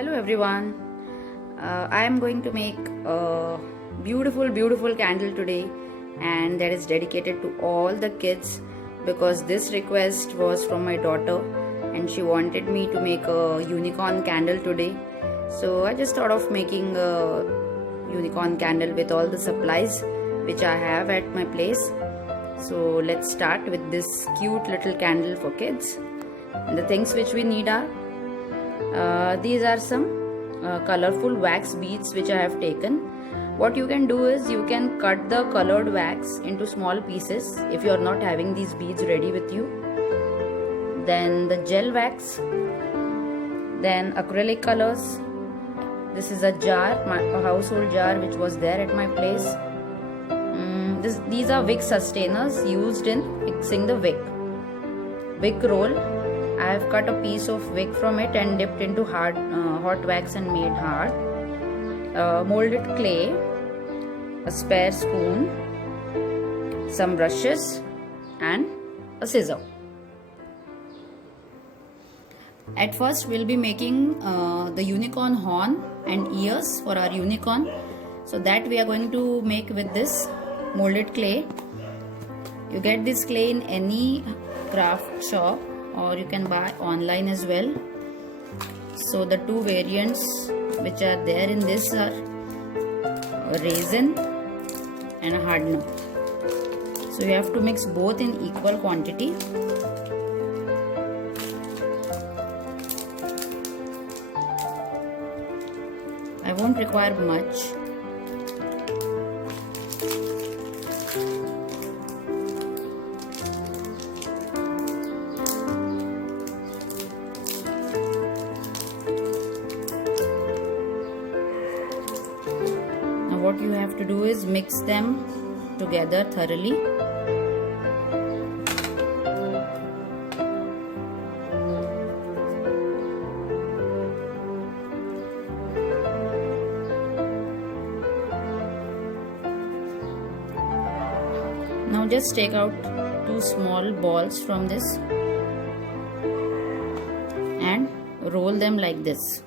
Hello everyone. I am going to make a beautiful candle today, and that is dedicated to all the kids because this request was from my daughter and she wanted me to make a unicorn candle today. So I just thought of making a unicorn candle with all the supplies which I have at my place. So let's start with this cute little candle for kids. And the things which we need are these are some colorful wax beads which I have taken. What you can do is you can cut the colored wax into small pieces if you are not having these beads ready with you. Then the gel wax, then acrylic colors. This is a jar, a household jar which was there at my place. These are wick sustainers used in fixing the wick. Wick roll. I have cut a piece of wick from it and dipped into hot wax and made hard. Molded clay, a spare spoon, some brushes and a scissor. At first we'll be making the unicorn horn and ears for our unicorn. So that we are going to make with this molded clay. You get this clay in any craft shop or you can buy online as well. So the two variants which are there in this are a resin and a hardener. So you have to mix both in equal quantity. I won't require much. What you have to do is mix them together thoroughly. Now just take out two small balls from this and roll them like this.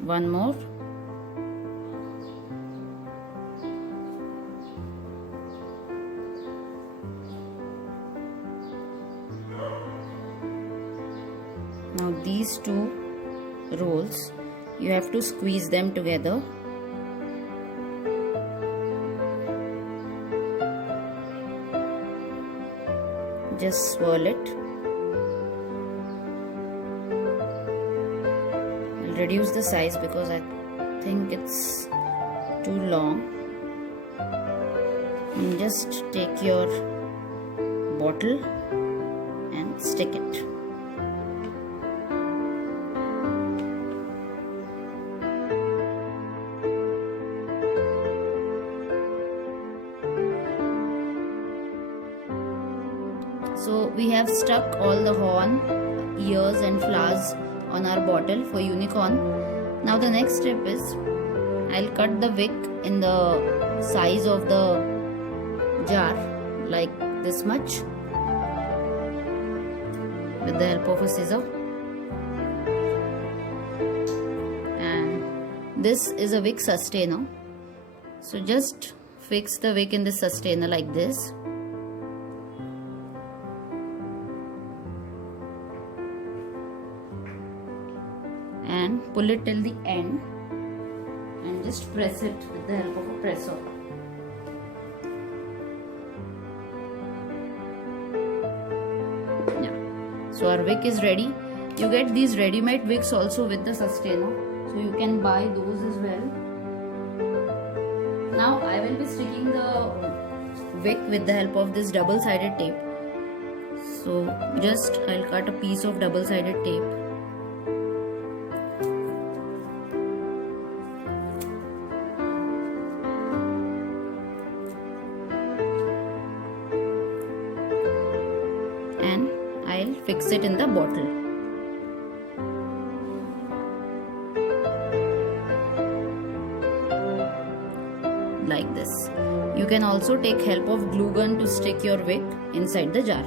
One more. Now these two rolls, you have to squeeze them together. Just swirl it. I'll reduce the size because I think it's too long. And just take your bottle and stick it. So we have stuck all the horn, ears and flowers on our bottle for unicorn. Now the next step is I'll cut the wick in the size of the jar like this much with the help of a scissor. And this is a wick sustainer. So just fix the wick in the sustainer like this. And pull it till the end and just press it with the help of a pressor. Yeah. So our wick is ready. You get these ready-made wicks also with the sustainer, so you can buy those as well. Now I will be sticking the wick with the help of this double-sided tape. So just I'll cut a piece of double-sided tape. And I'll fix it in the bottle. Like this. You can also take help of glue gun to stick your wick inside the jar.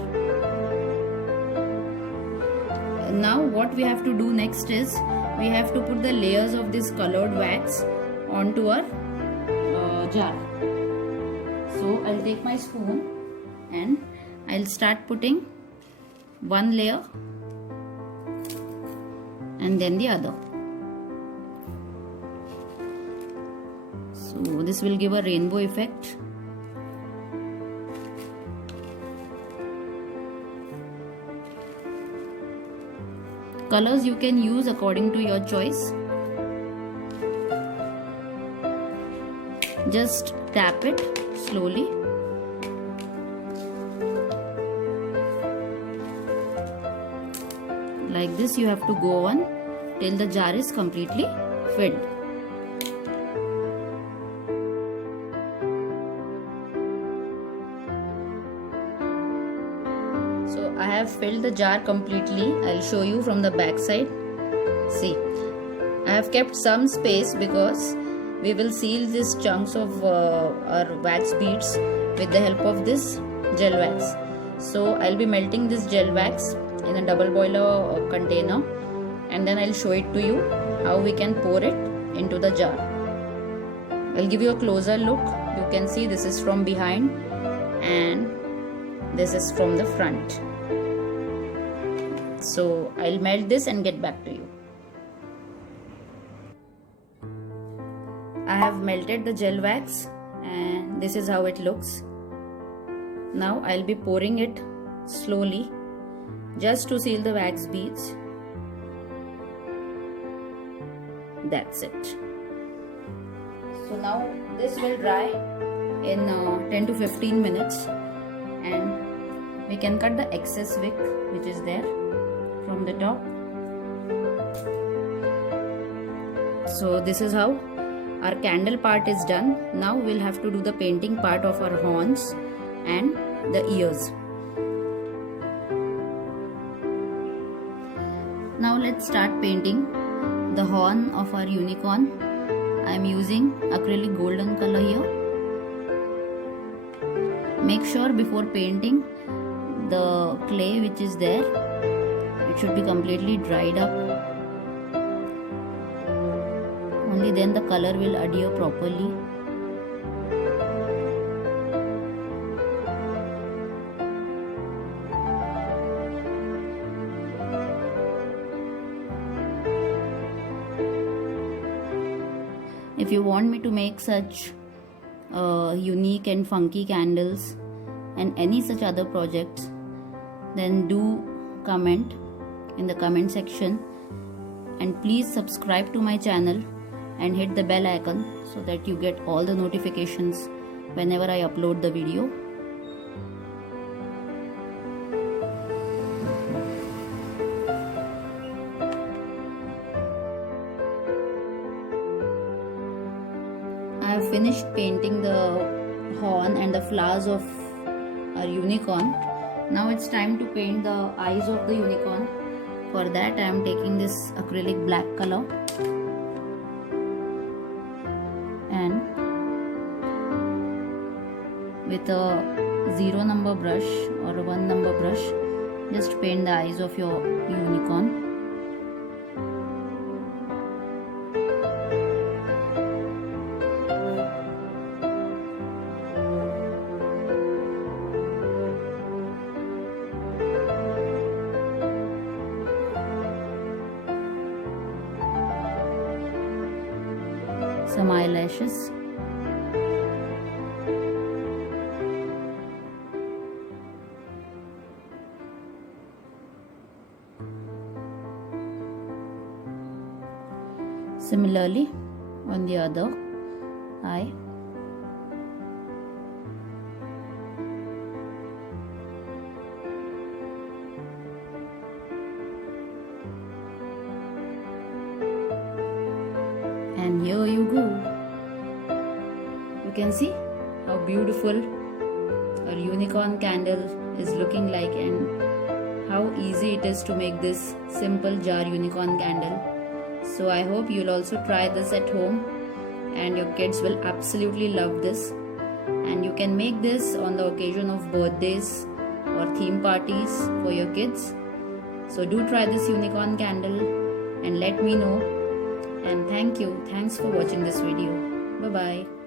Now what we have to do next is we have to put the layers of this colored wax onto our jar. So I'll take my spoon and I'll start putting one layer and then the other. So this will give a rainbow effect. Colors you can use according to your choice. Just tap it slowly. Like this you have to go on till the jar is completely filled. So I have filled the jar completely. I'll show you from the back side. See, I have kept some space because we will seal these chunks of our wax beads with the help of this gel wax. So I'll be melting this gel wax in a double boiler container, and then I'll show it to you how we can pour it into the jar. I'll give you a closer look. You can see this is from behind and this is from the front. So I'll melt this and get back to you. I have melted the gel wax and this is how it looks. Now I'll be pouring it slowly just to seal the wax beads. That's it. So now this will dry in 10 to 15 minutes and we can cut the excess wick which is there from the top. So this is how our candle part is done. Now we'll have to do the painting part of our horns and the ears. Now let's start painting the horn of our unicorn. I am using acrylic golden color here. Make sure before painting the clay which is there, it should be completely dried up. Only then the color will adhere properly. If you want me to make such unique and funky candles and any such other projects, then do comment in the comment section, and please subscribe to my channel and hit the bell icon so that you get all the notifications whenever I upload the video. I have finished painting the horn and the flowers of our unicorn. Now it's time to paint the eyes of the unicorn. For that I am taking this acrylic black color and with a 0 number brush or a 1 number brush, just paint the eyes of your unicorn. Some eyelashes. Similarly on the other eye. And here you go. You can see how beautiful our unicorn candle is looking like and how easy it is to make this simple jar unicorn candle. So I hope you'll also try this at home and your kids will absolutely love this. And you can make this on the occasion of birthdays or theme parties for your kids. So do try this unicorn candle and let me know. And thanks for watching this video. Bye bye.